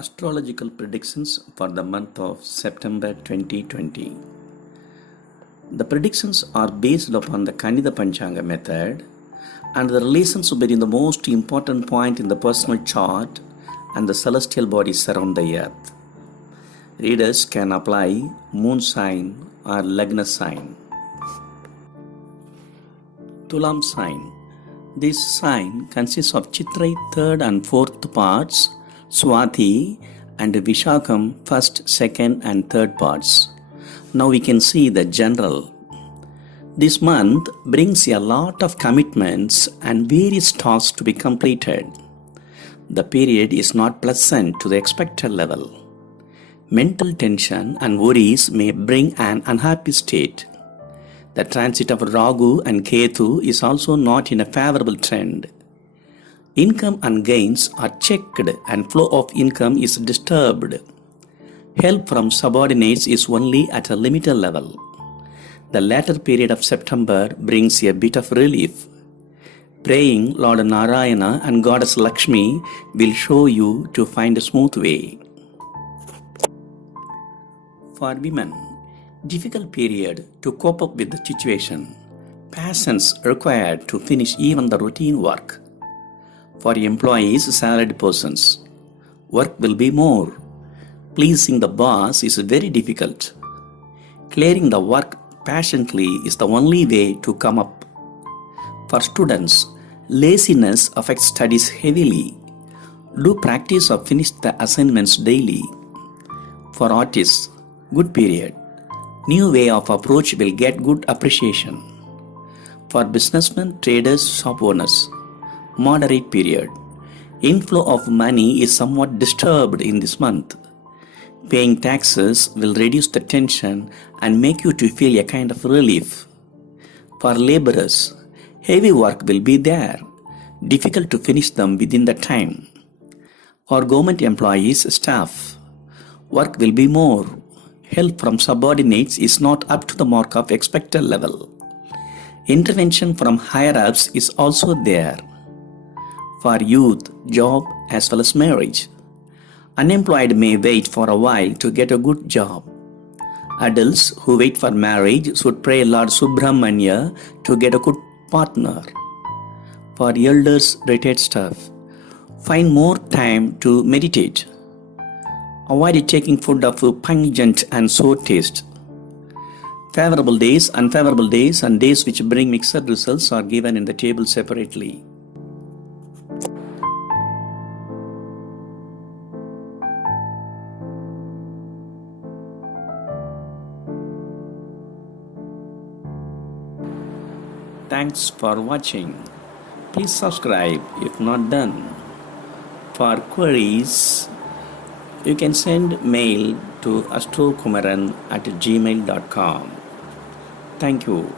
Astrological predictions for the month of September 2020. The predictions are based upon the Kanida Panchanga method and the relations between the most important point in the personal chart and the celestial bodies around the earth. Readers can apply moon sign or Lagna sign. Tulam sign. This sign consists of Chitrai third and fourth parts, Swati and Vishakam first, second and third parts. Now we can see the general. This month brings a lot of commitments and various tasks to be completed. The period is not pleasant to the expected level. Mental tension and worries may bring an unhappy state. The transit of Rahu and Ketu is also not in a favorable trend. Income and gains are checked and flow of income is disturbed. Help from subordinates is only at a limited level. The latter period of September brings a bit of relief. Praying Lord Narayana and Goddess Lakshmi will show you to find a smooth way. For women, difficult period to cope up with the situation. Patience required to finish even the routine work. For employees, salaried persons, work will be more. Pleasing the boss is very difficult. Clearing the work patiently is the only way to come up. For students, laziness affects studies heavily. Do practice or finish the assignments daily. For artists, good period. New way of approach will get good appreciation. For businessmen, traders, shop owners, moderate period. Inflow of money is somewhat disturbed in this month. Paying taxes will reduce the tension and make you to feel a kind of relief. For laborers, heavy work will be there, difficult to finish them within the time. For government employees, staff, work will be more. Help from subordinates is not up to the mark of expected level. Intervention from higher-ups is also there. For youth, job as well as marriage. Unemployed may wait for a while to get a good job. Adults who wait for marriage should pray Lord Subramanya to get a good partner. For elders, retired staff, find more time to meditate. Avoid taking food of pungent and sour taste. Favorable days, unfavorable days, and days which bring mixed results are given in the table separately. Thanks for watching. Please subscribe if not done. For queries, you can send mail to astrokumaran@gmail.com. Thank you.